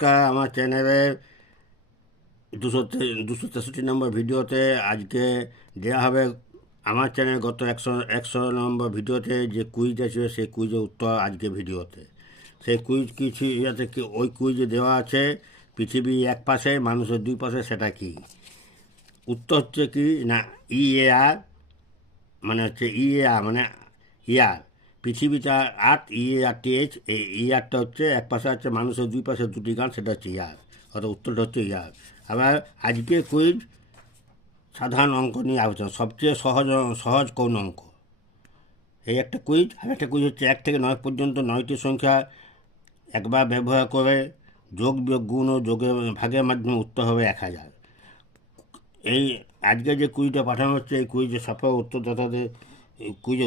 নমস্কার, আমার চ্যানেলের 263 নম্বর ভিডিওতে আজকে দেওয়া হবে আমার চ্যানেল গত একশো নম্বর ভিডিওতে যে কুইজ আছে সেই কুইজের উত্তর আজকে ভিডিওতে। সেই কুইজ কিছু ইয়াতে কি ওই কুইজে দেওয়া আছে পৃথিবী এক পাশে মানুষের দুই পাশে, সেটা কি উত্তর হচ্ছে কি না ইএআর, মানে হচ্ছে ইএআর মানে ইয়ার। পৃথিবীটা 8 EARTH, এই ইয়ারটা হচ্ছে এক পাশে আছে মানুষের দুই পাশে দুটি গান, সেটা হচ্ছে ইয়ার, অর্থাৎ উত্তরটা হচ্ছে ইয়ার। আবার আজকে কুইজ সাধারণ অঙ্ক নিয়ে আলোচনা, সবচেয়ে সহজ কোন অঙ্ক, এই একটা কুইজ। আর একটা কুইজ হচ্ছে 1 থেকে 9 পর্যন্ত 9টি সংখ্যা একবার ব্যবহার করে যোগ বিয়োগ গুণ ও যোগের ভাগের মাধ্যমে উত্তর হবে 1000। এই আজকে যে কুইজটা পাঠানো হচ্ছে এই কুইজের সফল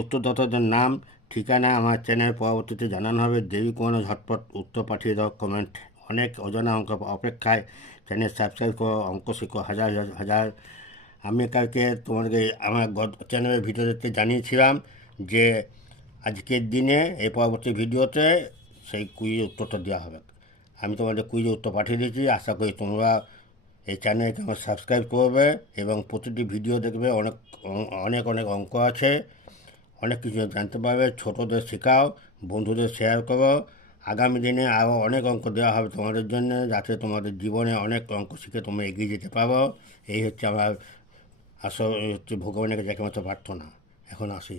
উত্তরদাতাদের নাম ঠিকানা আমার চ্যানেল পরবর্তীতে জানানো হবে। দেরি কোনো ঝটপট উত্তর পাঠিয়ে দাও কমেন্ট। অনেক অজানা অঙ্ক অপেক্ষায়, চ্যানেল সাবস্ক্রাইব করো, অঙ্ক শিখো হাজার হাজার। আমি কালকে তোমাদেরকে আমার চ্যানেলের ভিডিওতে জানিয়েছিলাম যে আজকের দিনে এই পরবর্তী ভিডিওতে সেই কুইজের উত্তরটা দেওয়া হবে। আমি তোমাদের কুইজের উত্তর পাঠিয়ে দিয়েছি, আশা করি তোমরা এই চ্যানেলকে আমার সাবস্ক্রাইব করবে এবং প্রতিটি ভিডিও দেখবে। অনেক অনেক অনেক অঙ্ক আছে, অনেক কিছু জানতে পারবে। ছোটদের শেখাও, বন্ধুদের শেয়ার করো। আগামী দিনে আরও অনেক অঙ্ক দেওয়া হবে তোমাদের জন্য, যাতে তোমাদের জীবনে অনেক অঙ্ক শিখে তোমরা এগিয়ে যেতে পারো। এই হচ্ছে আমার আসল হচ্ছে ভগবানের কাছে একমাত্র প্রার্থনা। এখন আসি।